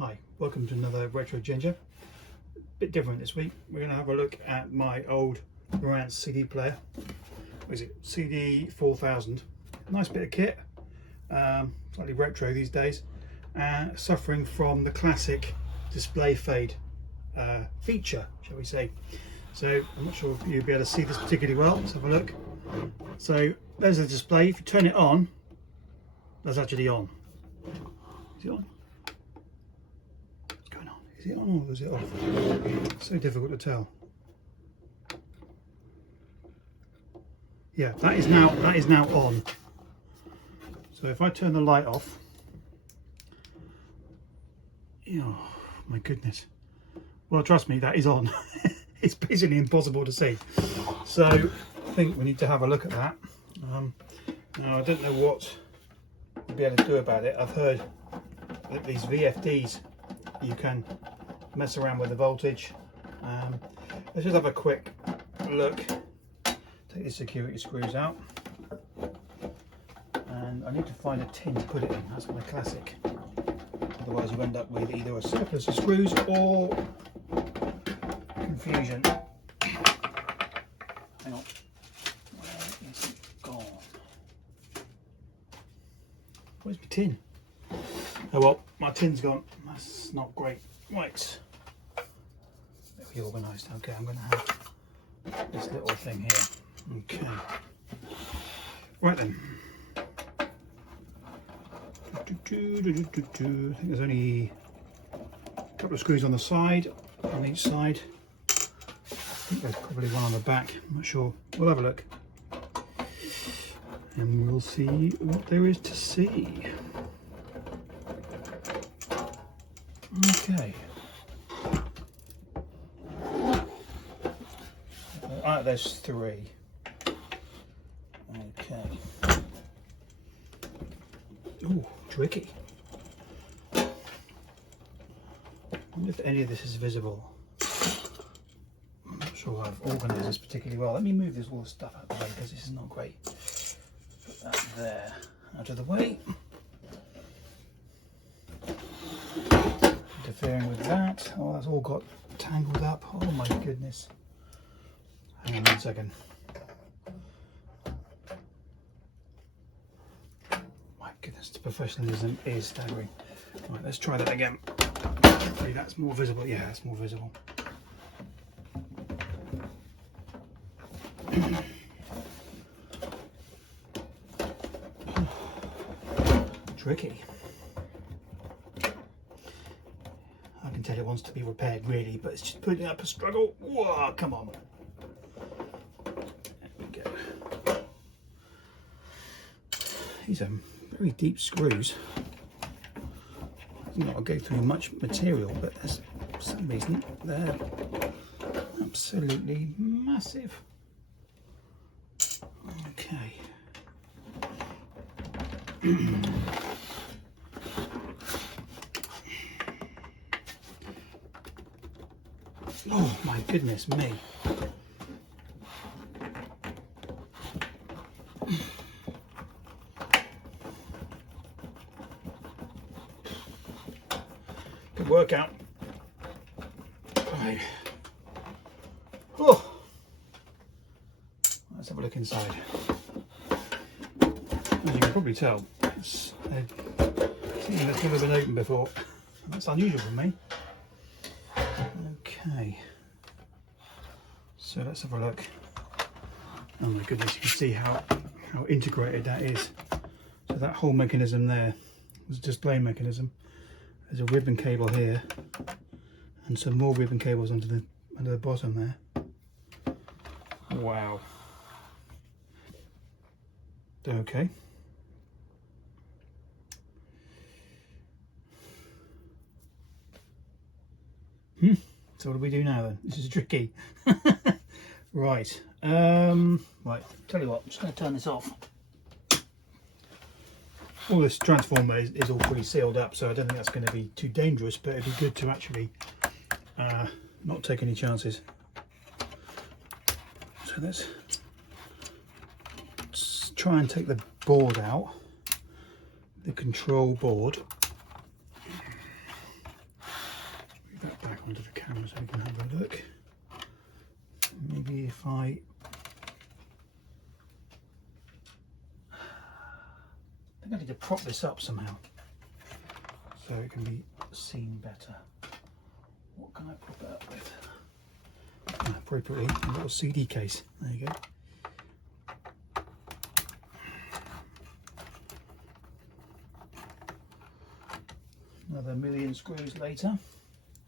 Hi, welcome to another Retro Ginger. Bit different this week. We're going to have a look at my old Marantz CD player. What is it? CD4000. Nice bit of kit. Slightly retro these days. Suffering from the classic display fade feature, shall we say. So I'm not sure if you'll be able to see this particularly well. Let's have a look. So there's the display. If you turn it on, that's actually on. Is it on? Is it on or is it off? It's so difficult to tell. Yeah, that is now on. So if I turn the light off, oh my goodness. Well, trust me, that is on. It's basically impossible to see. So I think we need to have a look at that. Now I don't know what you'll be able to do about it. I've heard that these VFDs, you can mess around with the voltage. Let's just have a quick look. Take the security screws out, and I need to find a tin to put it in. That's my classic. Otherwise you end up with either a surplus of screws or confusion. Hang on. Where is it gone? Where's my tin? Oh well, my tin's gone. That's not great. Right. Very organised. Okay, I'm going to have this little thing here. Okay. Right then. I think there's only a couple of screws on the side, on each side. I think there's probably one on the back. I'm not sure. We'll have a look. And we'll see what there is to see. Okay. There's three. Okay. Ooh, tricky. I wonder if any of this is visible. I'm not sure I've organised this particularly well. Let me move all this stuff out of the way because this is not great. Put that there, out of the way. Interfering with that. Oh, that's all got tangled up. Oh my goodness. Hang on 1 second. My goodness, the professionalism is staggering. Right, let's try that again. Hopefully that's more visible. Yeah, that's more visible. Tricky. I can tell it wants to be repaired really, but it's just putting up a struggle. Whoa, come on. There we go. These are very deep screws. I'll go through much material, but there's, for some reason they're absolutely massive. Okay. Oh my goodness me. Good workout. Right. Oh. Let's have a look inside. As you can probably tell, it's something that's never been opened before. That's unusual for me. Okay, so let's have a look. Oh my goodness, you can see how integrated that is. So that whole mechanism there was a display mechanism. There's a ribbon cable here, and some more ribbon cables under the bottom there. Wow. Okay. So what do we do now then? This is tricky. Right. Right. Tell you what, I'm just going to turn this off. All this transformer is all pretty sealed up, so I don't think that's going to be too dangerous, but it'd be good to actually not take any chances. So let's try and take the board out, the control board. need to prop this up somehow so it can be seen better. What can I prop it up with? Appropriately, a little CD case. There you go. Another million screws later.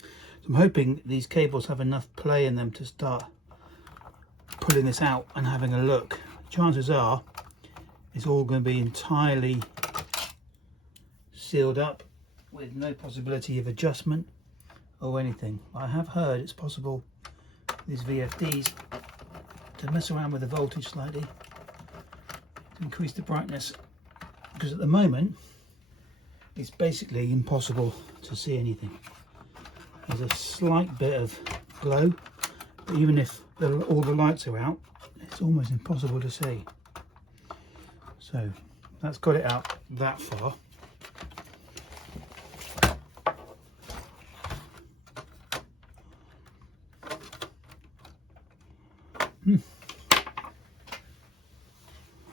So I'm hoping these cables have enough play in them to start pulling this out and having a look. Chances are it's all going to be entirely sealed up with no possibility of adjustment or anything. I have heard it's possible these VFDs to mess around with the voltage slightly to increase the brightness, because at the moment it's basically impossible to see anything. There's a slight bit of glow, but even if all the lights are out, it's almost impossible to see. So that's got it out that far.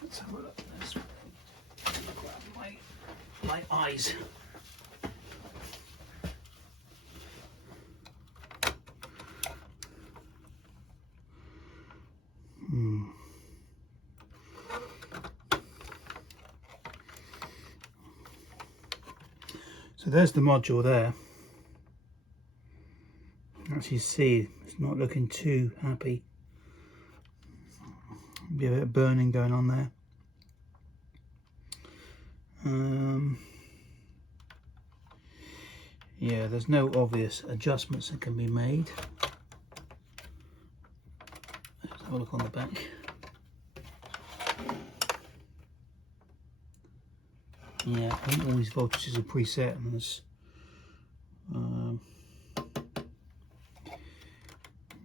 Let's have a look. Let's grab my eyes. So there's the module there. As you see, it's not looking too happy. Be a bit of burning going on there. Yeah, there's no obvious adjustments that can be made. Let's have a look on the back. Yeah, I think all these voltages are preset, and there's I'm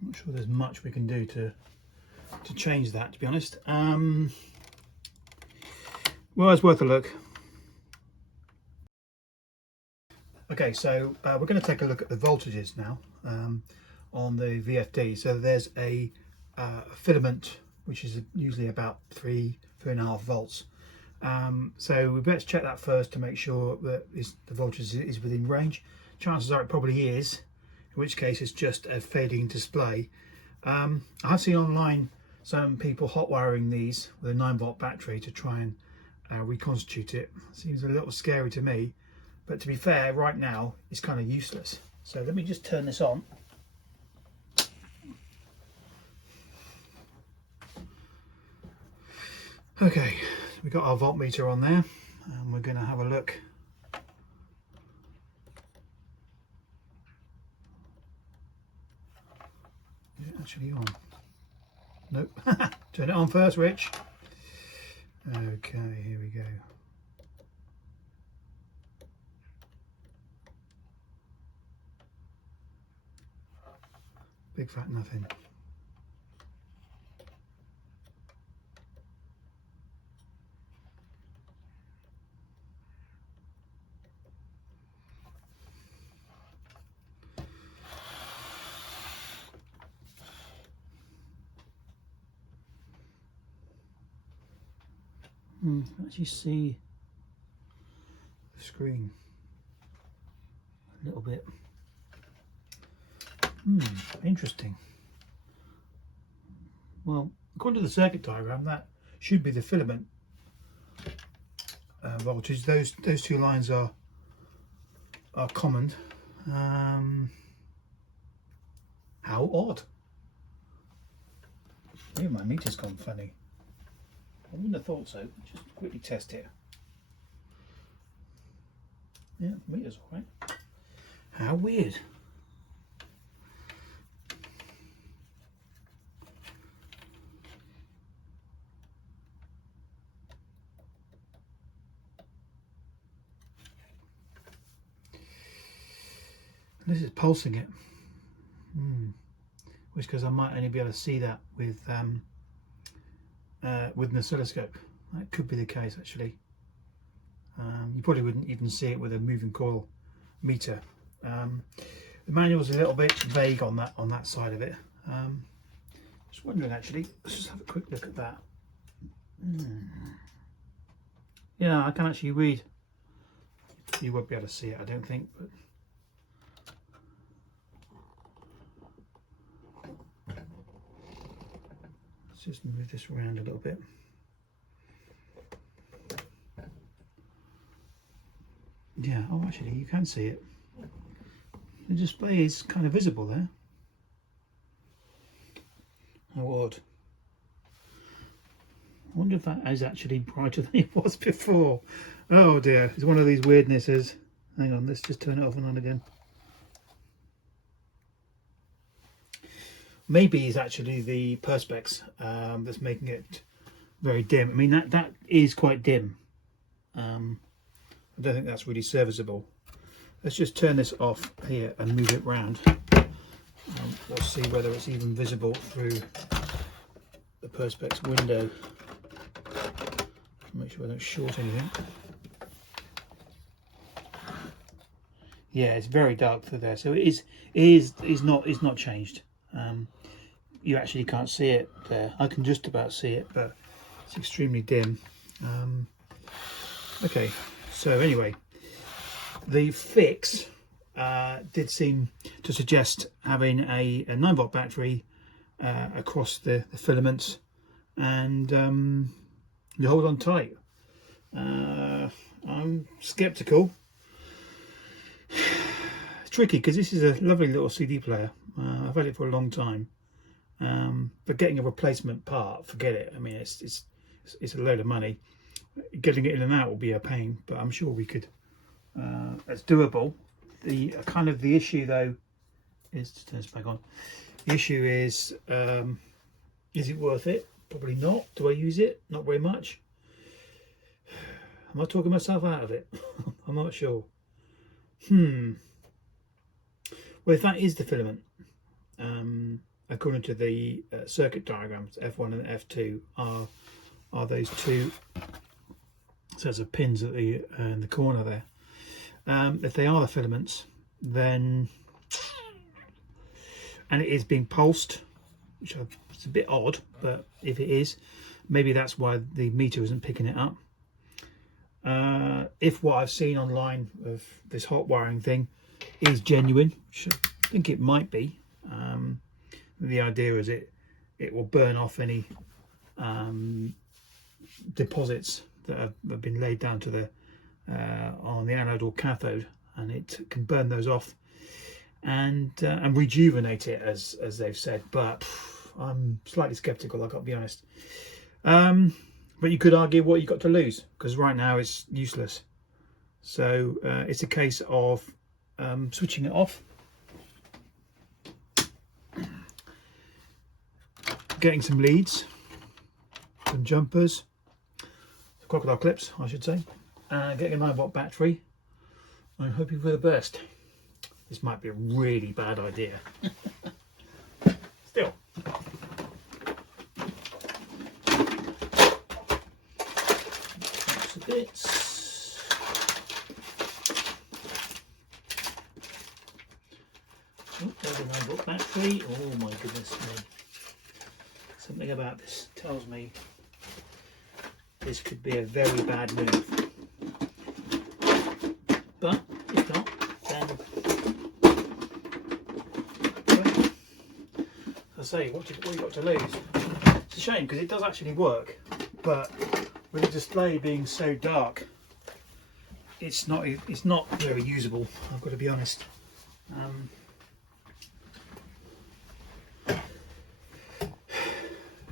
not sure there's much we can do to change that, to be honest. Well, it's worth a look. Okay, so we're going to take a look at the voltages now on the VFD. So there's a filament which is usually about 3.5 volts. So we better check that first to make sure that the voltage is within range. Chances are it probably is, in which case it's just a fading display. I have seen online some people hot wiring these with a 9-volt battery to try and reconstitute it. Seems a little scary to me, but to be fair, right now it's kind of useless. So let me just turn this on. Okay, we've got our voltmeter on there, and we're going to have a look. Is it actually on? Nope. Turn it on first, Rich. Okay, here we go. Big fat nothing. Actually see the screen a little bit. Interesting. Well, according to the circuit diagram, that should be the filament voltage. Those two lines are common. How odd. Maybe my meter's gone funny. I wouldn't have thought so. Just quickly test it. Yeah, the meter's all right. How weird. This is pulsing it. Which, because I might only be able to see that with an oscilloscope. That could be the case, actually. You probably wouldn't even see it with a moving coil meter. The manual's a little bit vague on that side of it. Just wondering, actually, let's just have a quick look at that. Yeah, I can actually read. You won't be able to see it, I don't think, but let's just move this around a little bit. Yeah, oh actually you can see it. The display is kind of visible there. How odd. I wonder if that is actually brighter than it was before. Oh dear, it's one of these weirdnesses. Hang on, let's just turn it off and on again. Maybe it's actually the perspex that's making it very dim. I mean, that is quite dim. I don't think that's really serviceable. Let's just turn this off here and move it round. We'll see whether it's even visible through the perspex window. Make sure I don't short anything. Yeah, it's very dark through there, so it is not changed. You actually can't see it there. I can just about see it, but it's extremely dim. Okay, so anyway, the fix did seem to suggest having a 9-volt battery across the filaments, and you hold on tight. I'm skeptical. It's tricky because this is a lovely little CD player. I've had it for a long time, but getting a replacement part, forget it. I mean, it's a load of money. Getting it in and out will be a pain, but I'm sure we could. It's doable. The issue though is to turn this back on. The issue is it worth it? Probably not. Do I use it? Not very much. Am I talking myself out of it? I'm not sure. Well, if that is the filament, according to the circuit diagrams, F1 and F2 are those two sets of pins at the in the corner there. If they are the filaments, then, and it is being pulsed, which it's a bit odd, but if it is, maybe that's why the meter isn't picking it up. If what I've seen online of this hot wiring thing is genuine, which I think it might be, the idea is it will burn off any deposits that have been laid down to the on the anode or cathode, and it can burn those off and rejuvenate it as they've said. But I'm slightly skeptical, I've got to be honest. But you could argue what you got to lose, because right now it's useless. So it's a case of switching it off, getting some leads, some jumpers, crocodile clips I should say, getting a 9-volt battery, and hoping for the best. This might be a really bad idea. Still. Bits. Oh, there's a 9-volt battery. Oh my goodness me. Something about this tells me this could be a very bad move. But if not, then well, I say, what you got to lose? It's a shame because it does actually work, but with the display being so dark, it's not very usable, I've got to be honest.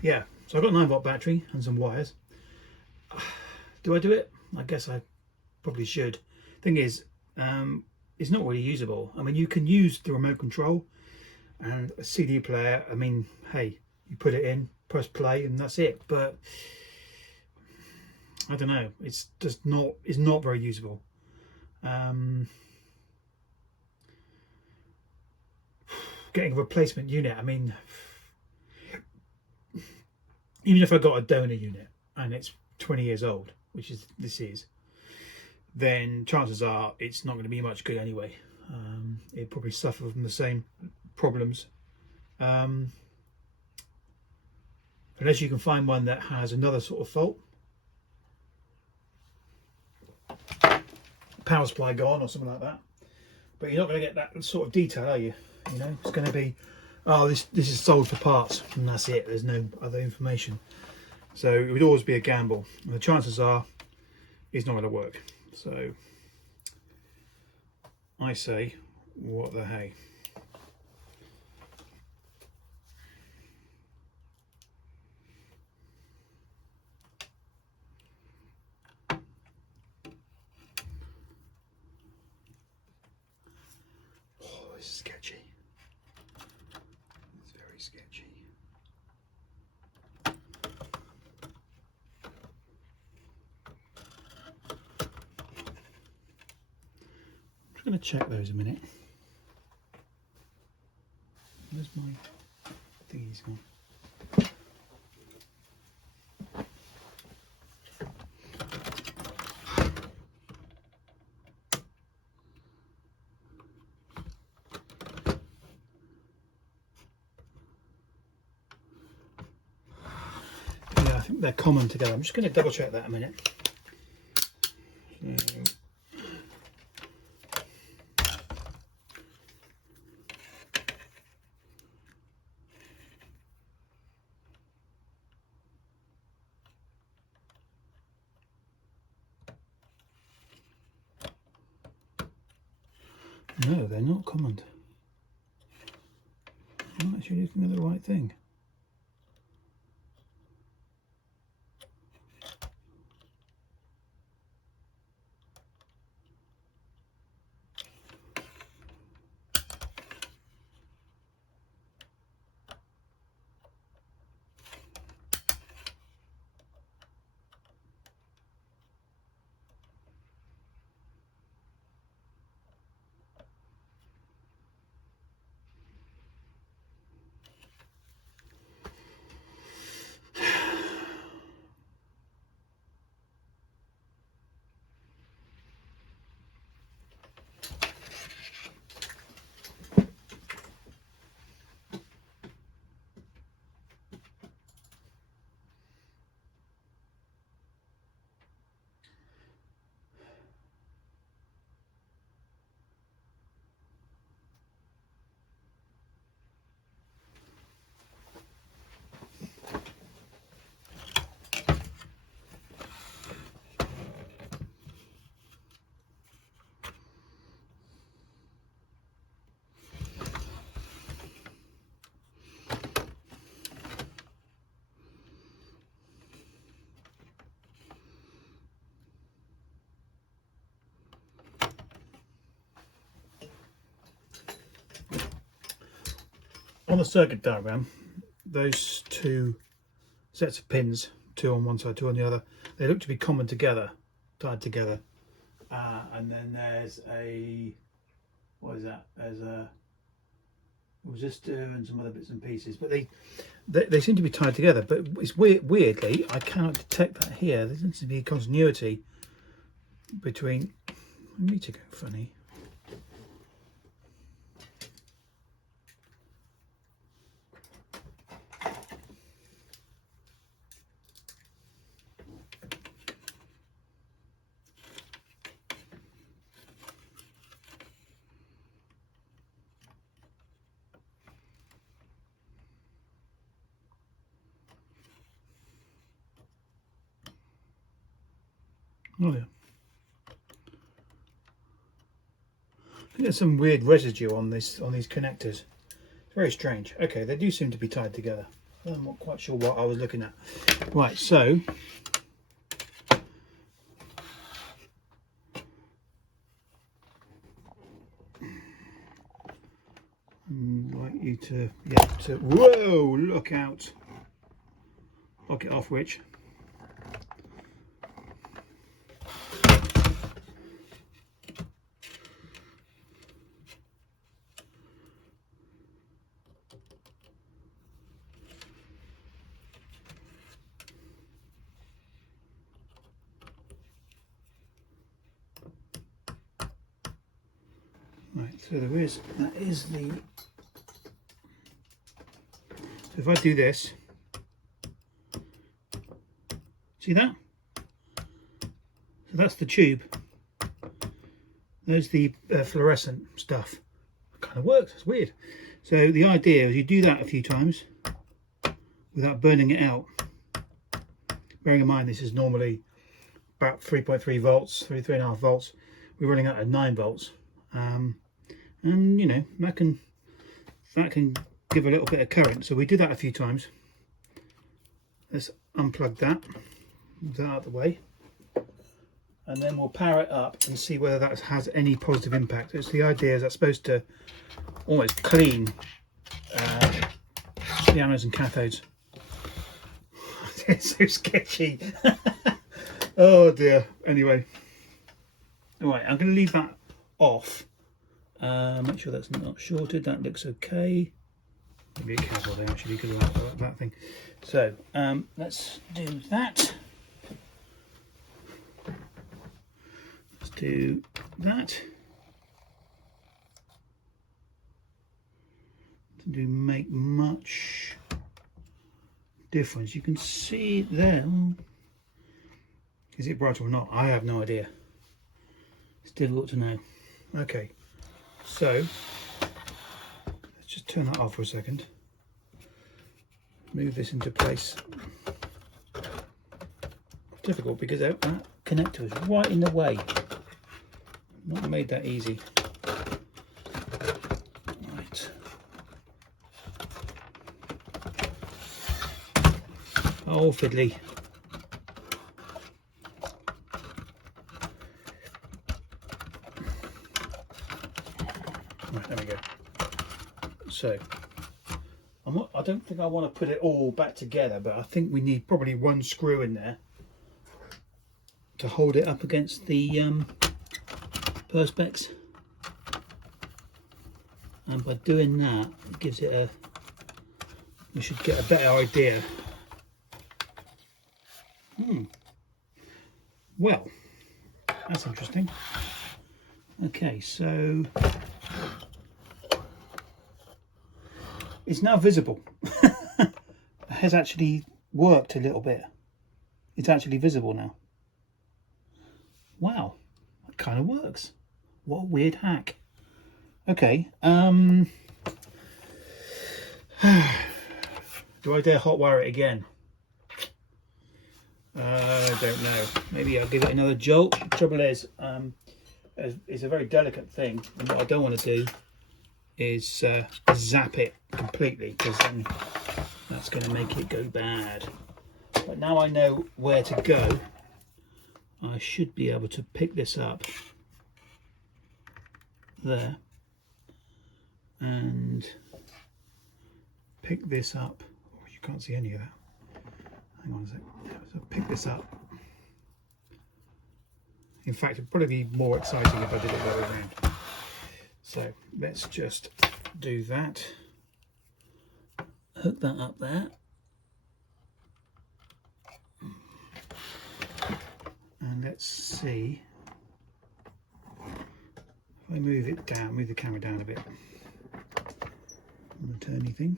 Yeah, so I've got a 9-volt battery and some wires. Do I do it? I guess I probably should. Thing is, it's not really usable. I mean, you can use the remote control and a CD player. I mean, hey, you put it in, press play, and that's it. But I don't know, it's just not very usable. Getting a replacement unit, I mean, even if I got a donor unit and it's 20 years old, which is this is, then chances are it's not going to be much good anyway. It probably suffer from the same problems, unless you can find one that has another sort of fault. power supply gone or something like that. But you're not going to get that sort of detail, are you? You know, it's going to be, oh, this is sold for parts, and that's it. There's no other information. So it would always be a gamble, and the chances are it's not going to work. So I say, what the hey. Oh, this is sketchy. It's very sketchy. I'm just going to check those a minute. Where's my thingy's gone? Yeah, I think they're common together. I'm just going to double check that a minute. So, no, they're not common. I'm not actually looking at the right thing. On the circuit diagram, those two sets of pins, two on one side, two on the other, they look to be common together, tied together. And then there's a, what is that? There's a resistor and some other bits and pieces, but they seem to be tied together. But it's weirdly, I cannot detect that here. There seems to be a continuity between. I need to go funny. Oh yeah. I think there's some weird residue on these connectors. It's very strange. Okay, they do seem to be tied together. I'm not quite sure what I was looking at. Right, so I'd like you to, yeah, to, whoa, look out. Lock it off, Rich. Right, so that is the, so if I do this, see that? So that's the tube. There's the fluorescent stuff. It kind of works. It's weird. So the idea is you do that a few times without burning it out. Bearing in mind this is normally about 3.3 volts, 3.5 volts. We're running out at 9 volts, and you know that can give a little bit of current. So we do that a few times. Let's unplug that, move that out of the way, and then we'll power it up and see whether that has any positive impact. It's the idea is that's supposed to almost clean the anodes and cathodes. It's so sketchy. Oh dear. Anyway, all right, I'm going to leave that off. Make sure that's not shorted. That looks okay. Maybe a cable there actually because of that thing. So let's do that. Let's do that. Didn't make much difference. You can see there. Is it bright or not? I have no idea. It's difficult to know. Okay, so let's just turn that off for a second. Move this into place. Difficult because that connector is right in the way. Not made that easy. Right. Oh, fiddly. Right, there we go. So, I don't think I want to put it all back together, but I think we need probably one screw in there to hold it up against the perspex. And by doing that, it gives it we should get a better idea. Well, that's interesting. Okay, so it's now visible. It has actually worked a little bit. It's actually visible now. Wow, that kind of works. What a weird hack. Okay, do I dare hotwire it again? I don't know. Maybe I'll give it another jolt. The trouble is, it's a very delicate thing, and what I don't want to do is zap it completely, because then that's going to make it go bad. But now I know where to go, I should be able to pick this up there and pick this up. Oh, you can't see any of that. Hang on a sec. So pick this up. In fact, it'd probably be more exciting if I did it the other way around. So let's just do that. Hook that up there. And let's see. If I move it down, move the camera down a bit. On the turny thing.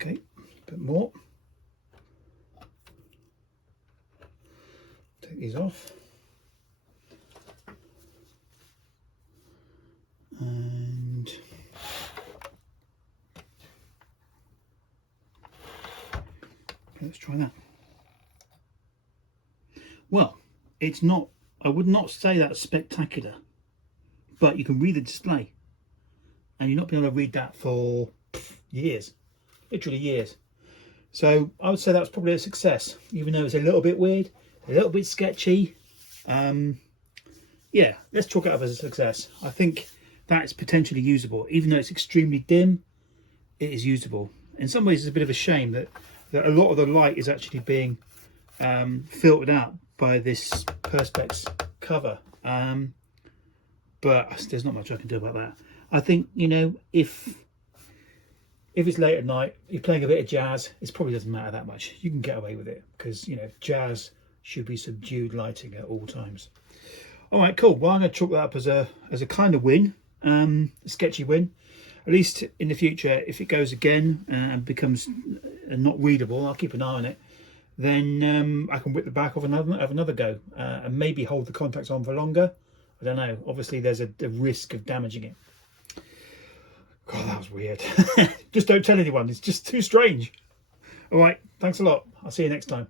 Okay, a bit more. Take these off. And let's try that. Well, it's not, I would not say that's spectacular, but you can read the display and you're not being able to read that for years. Literally years. So I would say that's probably a success, even though it's a little bit weird, a little bit sketchy. Yeah, let's chalk it up as a success. I think that's potentially usable, even though it's extremely dim. It is usable. In some ways, it's a bit of a shame that a lot of the light is actually being filtered out by this perspex cover. But there's not much I can do about that. I think, you know, if it's late at night, you're playing a bit of jazz, it probably doesn't matter that much. You can get away with it because, you know, jazz should be subdued lighting at all times. All right, cool. Well, I'm going to chalk that up as a kind of win, a sketchy win. At least in the future, if it goes again and becomes not readable, I'll keep an eye on it. Then I can whip the back of another go and maybe hold the contacts on for longer. I don't know. Obviously, there's a risk of damaging it. God, that was weird. Just don't tell anyone. It's just too strange. All right. Thanks a lot. I'll see you next time.